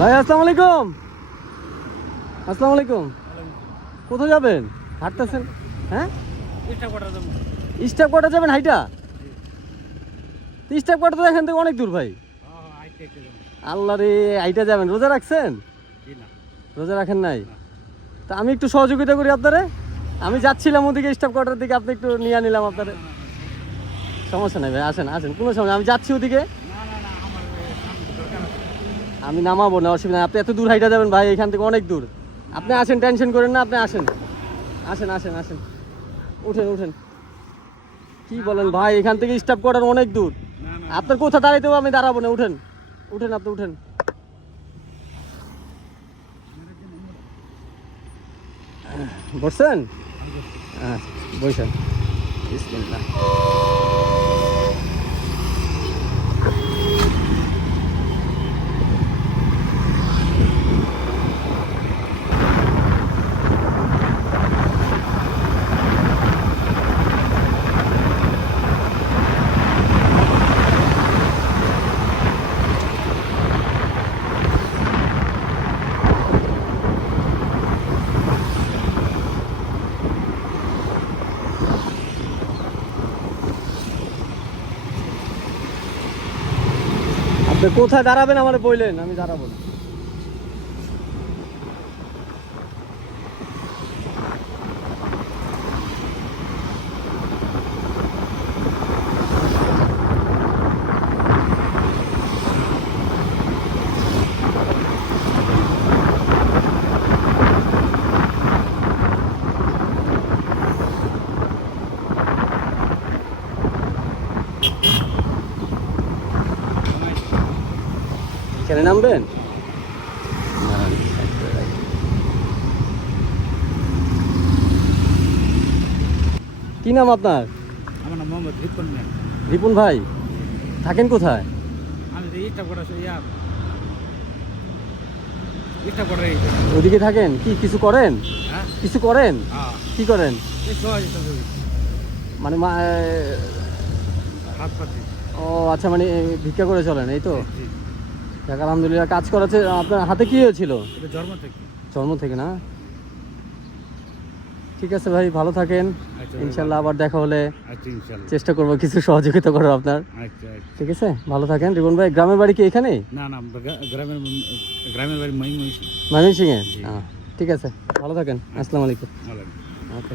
ভাই, আসসালামু আলাইকুম। আসসালামু আলাইকুম। কোথায় যাবেন? হাঁটতেছেন? হ্যাঁ? স্টাফ কোয়ার্টার যাবেন হাইটা? স্টাফ কোয়ার্টার তো এখান থেকে অনেক দূর ভাই। আল্লাহ রে, হাইটা যাবেন। রোজা রাখছেন? রোজা রাখেন নাই? তা আমি একটু সহযোগিতা করি আপনারে। আমি যাচ্ছিলাম ওদিকে স্টাফ কোয়ার্টার দিকে, আপনি একটু নিয়ে নিলাম আপনারে। সমস্যা নাই ভাই, আসেন আসেন, কোনো সমস্যা আমি যাচ্ছি ওদিকে। আমি নামাবো না, অসুবিধা। আপনি এত দূর হাইটা যাবেন ভাই, এখান থেকে অনেক দূর। আপনি আসেন, টেনশন করেন না, আপনি আসেন। আসেন আসেন আসেন। উঠেন উঠেন। কি বলেন ভাই, এখান থেকে স্টাফ কোয়ার্টার অনেক দূর। আপনার কোথা দাঁড়াইতে হবে, আমি দাঁড়াবো না, উঠেন। উঠেন আপনি, উঠেন। বসছেন? বসেন। বিসমিল্লাহ। কোথায় দাঁড়াবেন আমার বইলেন আমি দাঁড়াবো না। এখানে নামবেন। কি নাম আপনার? আমার নাম মোহাম্মদ রিপন ভাই। থাকেন কোথায়? আমি ওদিকে থাকেন? কি কিছু করেন? হ্যাঁ? কিছু করেন? হ্যাঁ। কি করেন? মানে মা ও আচ্ছা মানে ভিক্ষা করে চলেন এই তো? যাক আলহামদুলিল্লাহ কাজ করাচ্ছে আপনার হাতে কি হয়েছিল? জন্ম থেকে। জন্ম থেকে না? ঠিক আছে ভাই ভালো থাকেন। আচ্ছা ইনশাল্লাহ আবার দেখা হলে আচ্ছা চেষ্টা করব কিছু সহযোগিতা করার আপনার। আচ্ছা ঠিক আছে ভালো থাকেন। রিবন ভাই গ্রামের বাড়ি কি এখানে না না গ্রা- গ্রামের গ্রামের বাড়ি ময়মনসিংহে। ঠিক আছে ভালো থাকেন। আসসালামু আলাইকুম। ওকে